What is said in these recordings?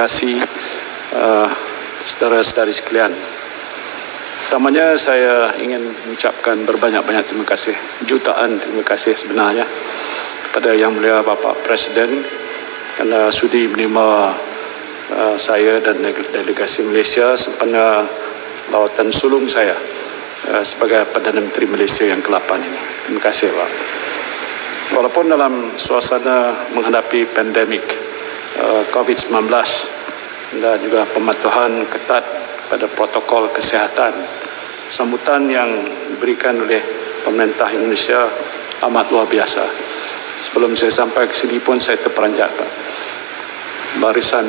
kasih saudara-saudari sekalian. Pertamanya saya ingin mengucapkan berbanyak-banyak terima kasih, jutaan terima kasih sebenarnya kepada Yang Mulia Bapak Presiden kerana sudi menerima saya dan delegasi Malaysia sempena lawatan sulung saya sebagai Perdana Menteri Malaysia yang ke-8 ini. Terima kasih Pak. Walaupun dalam suasana menghadapi pandemik COVID-19 dan juga pematuhan ketat pada protokol kesihatan, sambutan yang diberikan oleh pemerintah Indonesia amat luar biasa. Sebelum saya sampai ke sini pun saya terperanjat Pak. Barisan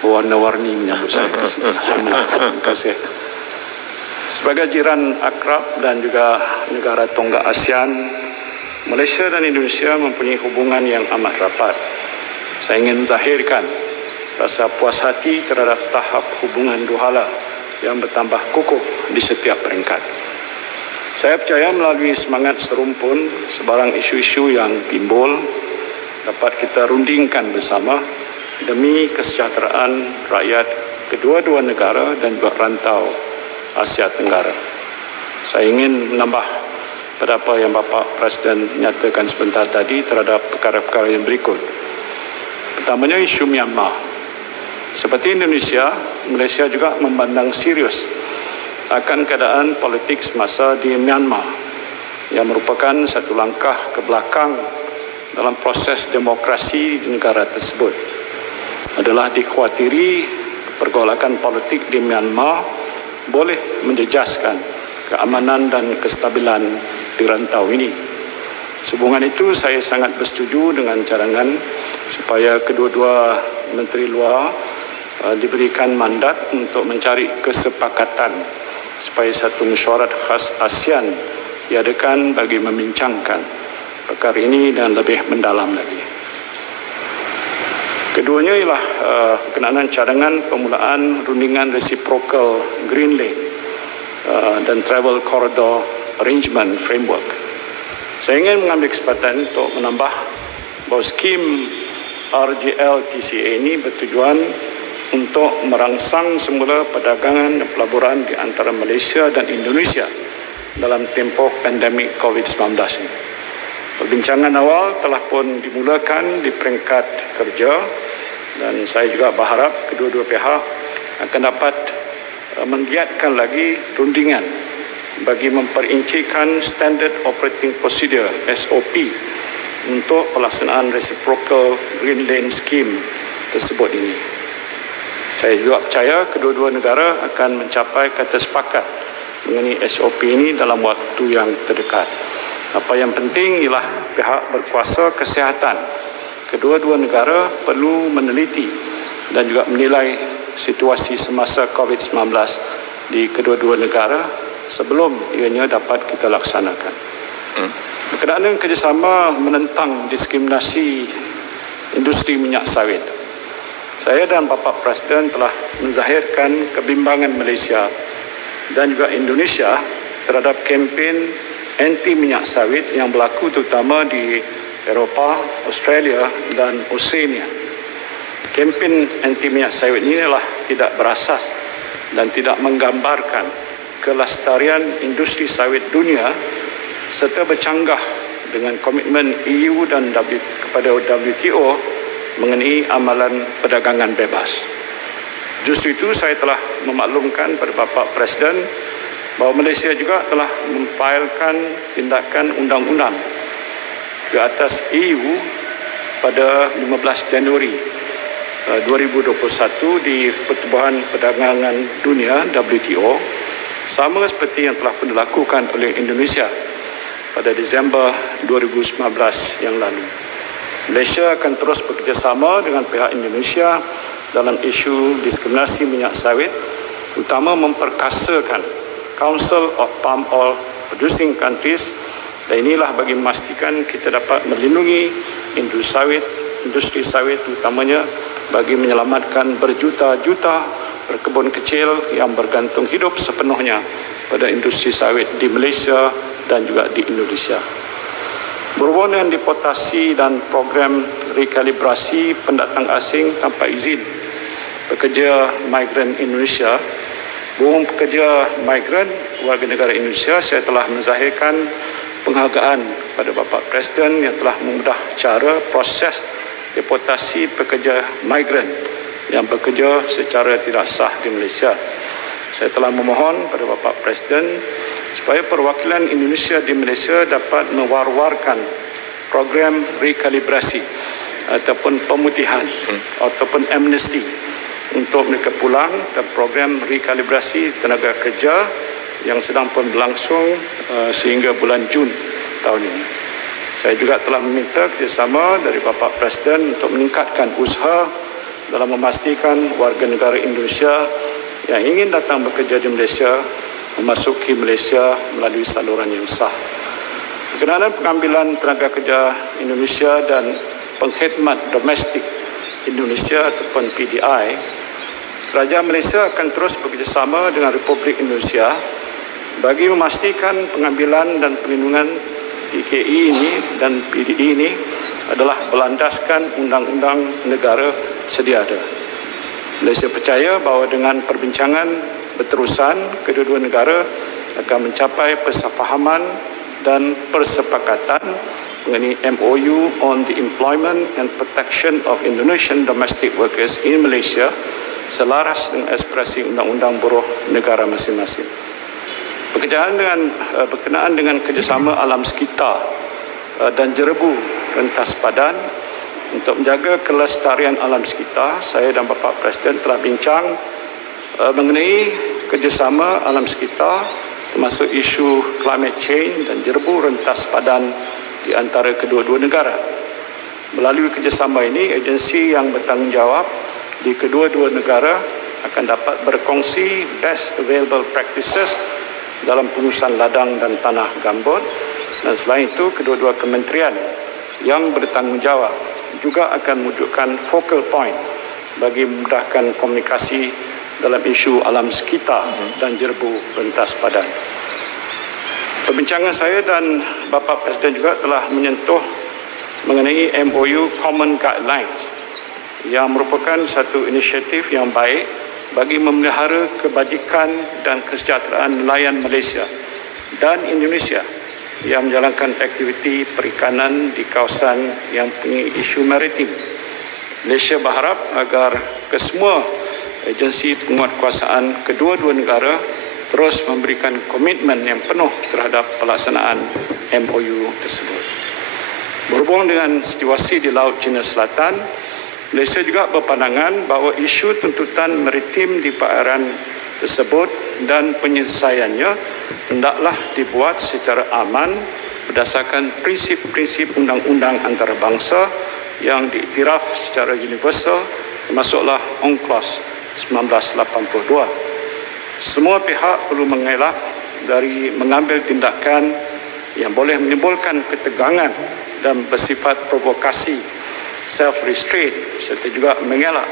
warna-warni menyambut saya ke sini. Terima kasih. Sebagai jiran akrab dan juga negara tonggak ASEAN, Malaysia dan Indonesia mempunyai hubungan yang amat rapat. Saya ingin zahirkan rasa puas hati terhadap tahap hubungan dua hala yang bertambah kukuh di setiap peringkat. Saya percaya melalui semangat serumpun, sebarang isu-isu yang timbul dapat kita rundingkan bersama demi kesejahteraan rakyat kedua-dua negara dan juga rantau Asia Tenggara. Saya ingin menambah pada apa yang Bapak Presiden nyatakan sebentar tadi terhadap perkara-perkara yang berikut. Pertamanya isu Myanmar. Seperti Indonesia, Malaysia juga memandang serius akan keadaan politik semasa di Myanmar yang merupakan satu langkah ke belakang dalam proses demokrasi di negara tersebut. Adalah dikhawatiri pergolakan politik di Myanmar boleh menjejaskan keamanan dan kestabilan di rantau ini. Sehubungan itu saya sangat bersetuju dengan cadangan supaya kedua-dua Menteri Luar diberikan mandat untuk mencari kesepakatan supaya satu mesyuarat khas ASEAN diadakan bagi membincangkan perkara ini dan lebih mendalam lagi. Keduanya ialah berkenaan cadangan pemulaan rundingan reciprocal Green Lane dan Travel Corridor Arrangement Framework. Saya ingin mengambil kesempatan untuk menambah bahawa skim RJLTCA ini bertujuan untuk merangsang semula perdagangan dan pelaburan di antara Malaysia dan Indonesia dalam tempoh pandemik COVID-19 ini. Perbincangan awal telah pun dimulakan di peringkat kerja dan saya juga berharap kedua-dua pihak akan dapat menggiatkan lagi rundingan bagi memperincikan Standard Operating Procedure SOP untuk pelaksanaan reciprocal Green Lane Scheme tersebut ini. Saya juga percaya kedua-dua negara akan mencapai kata sepakat mengenai SOP ini dalam waktu yang terdekat. Apa yang penting ialah pihak berkuasa kesihatan kedua-dua negara perlu meneliti dan juga menilai situasi semasa COVID-19 di kedua-dua negara sebelum ianya dapat kita laksanakan. Berkenaan kerjasama menentang diskriminasi industri minyak sawit, saya dan Bapak Presiden telah menzahirkan kebimbangan Malaysia dan juga Indonesia terhadap kempen anti minyak sawit yang berlaku terutama di Eropah, Australia dan Oceania. Kempen anti minyak sawit ini adalah tidak berasas dan tidak menggambarkan kelestarian industri sawit dunia serta bercanggah dengan komitmen EU dan kepada WTO mengenai amalan perdagangan bebas. Justru itu saya telah memaklumkan kepada Bapak Presiden bahawa Malaysia juga telah memfailkan tindakan undang-undang ke atas EU pada 15 Januari 2021 di Pertubuhan Perdagangan Dunia WTO, sama seperti yang telah pun dilakukan oleh Indonesia pada Disember 2019 yang lalu. Malaysia akan terus bekerjasama dengan pihak Indonesia dalam isu diskriminasi minyak sawit, utama memperkasakan Council of Palm Oil Producing Countries, dan inilah bagi memastikan kita dapat melindungi industri sawit utamanya bagi menyelamatkan berjuta-juta berkebun kecil yang bergantung hidup sepenuhnya pada industri sawit di Malaysia dan juga di Indonesia. Berhubung dengan deportasi dan program rekalibrasi pendatang asing tanpa izin pekerja migran Indonesia, Burung Pekerja Migran Warga Negara Indonesia, saya telah menzahirkan penghargaan kepada Bapak Presiden yang telah memudah cara proses deportasi pekerja migran yang bekerja secara tidak sah di Malaysia. Saya telah memohon kepada Bapak Presiden supaya perwakilan Indonesia di Malaysia dapat mewar-warkan program rekalibrasi ataupun pemutihan ataupun amnesti untuk mereka pulang, dan program rekalibrasi tenaga kerja yang sedang pun berlangsung sehingga bulan Jun tahun ini. Saya juga telah meminta kerjasama dari Bapak Presiden untuk meningkatkan usaha dalam memastikan warga negara Indonesia yang ingin datang bekerja di Malaysia memasuki Malaysia melalui saluran yang sah. Berkenaan pengambilan tenaga kerja Indonesia dan pengkhidmat domestik Indonesia ataupun PDI, Kerajaan Malaysia akan terus bekerjasama dengan Republik Indonesia bagi memastikan pengambilan dan perlindungan TKI ini dan PDI ini adalah berlandaskan undang-undang negara sedia ada. Malaysia percaya bahawa dengan perbincangan berterusan, kedua-dua negara akan mencapai persefahaman dan persepakatan mengenai MOU on the employment and protection of Indonesian domestic workers in Malaysia selaras dengan ekspresi undang-undang buruh negara masing-masing. Berkenaan dengan kerjasama alam sekitar dan jerebu rentas padan untuk menjaga kelestarian alam sekitar, saya dan Bapak Presiden telah bincang mengenai kerjasama alam sekitar termasuk isu climate change dan jerebu rentas padan di antara kedua-dua negara. Melalui kerjasama ini, agensi yang bertanggungjawab di kedua-dua negara akan dapat berkongsi best available practices dalam pengurusan ladang dan tanah gambut, dan selain itu kedua-dua kementerian yang bertanggungjawab juga akan mewujudkan focal point bagi memudahkan komunikasi dalam isu alam sekitar dan jerebu rentas padan. Perbincangan saya dan Bapak Presiden juga telah menyentuh mengenai MOU Common Guidelines yang merupakan satu inisiatif yang baik bagi memelihara kebajikan dan kesejahteraan nelayan Malaysia dan Indonesia yang menjalankan aktiviti perikanan di kawasan yang punya isu maritim. Malaysia berharap agar kesemua agensi penguatkuasaan kedua-dua negara terus memberikan komitmen yang penuh terhadap pelaksanaan MOU tersebut. Berhubung dengan situasi di Laut Cina Selatan, Malaysia juga berpandangan bahawa isu tuntutan maritim di perairan tersebut dan penyelesaiannya hendaklah dibuat secara aman berdasarkan prinsip-prinsip undang-undang antarabangsa yang diiktiraf secara universal, termasuklah UNCLOS 1982. Semua pihak perlu mengelak dari mengambil tindakan yang boleh menimbulkan ketegangan dan bersifat provokasi, self-restraint, serta juga mengelak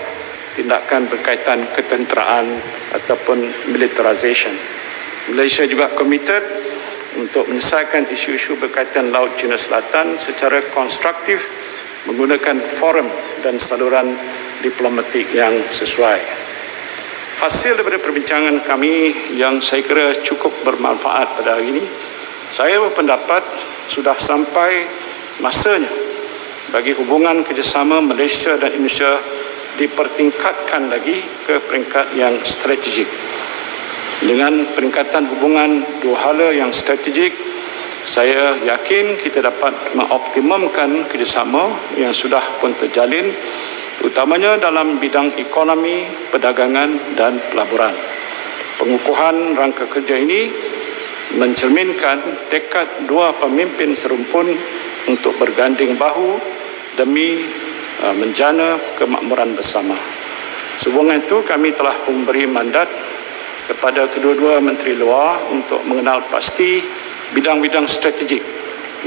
tindakan berkaitan ketenteraan ataupun militarisation. Malaysia juga komited untuk menyelesaikan isu-isu berkaitan Laut Cina Selatan secara konstruktif menggunakan forum dan saluran diplomatik yang sesuai. Hasil daripada perbincangan kami yang saya kira cukup bermanfaat pada hari ini, saya berpendapat sudah sampai masanya bagi hubungan kerjasama Malaysia dan Indonesia dipertingkatkan lagi ke peringkat yang strategik. Dengan peningkatan hubungan dua hala yang strategik, saya yakin kita dapat mengoptimumkan kerjasama yang sudah pun terjalin, terutamanya dalam bidang ekonomi, perdagangan dan pelaburan. Pengukuhan rangka kerja ini mencerminkan tekad dua pemimpin serumpun untuk berganding bahu demi menjana kemakmuran bersama. Sehubungan itu, kami telah memberi mandat kepada kedua-dua Menteri Luar untuk mengenal pasti bidang-bidang strategik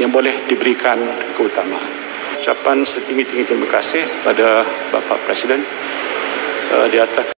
yang boleh diberikan keutamaan. Ucapan setinggi-tinggi terima kasih pada Bapak Presiden di atas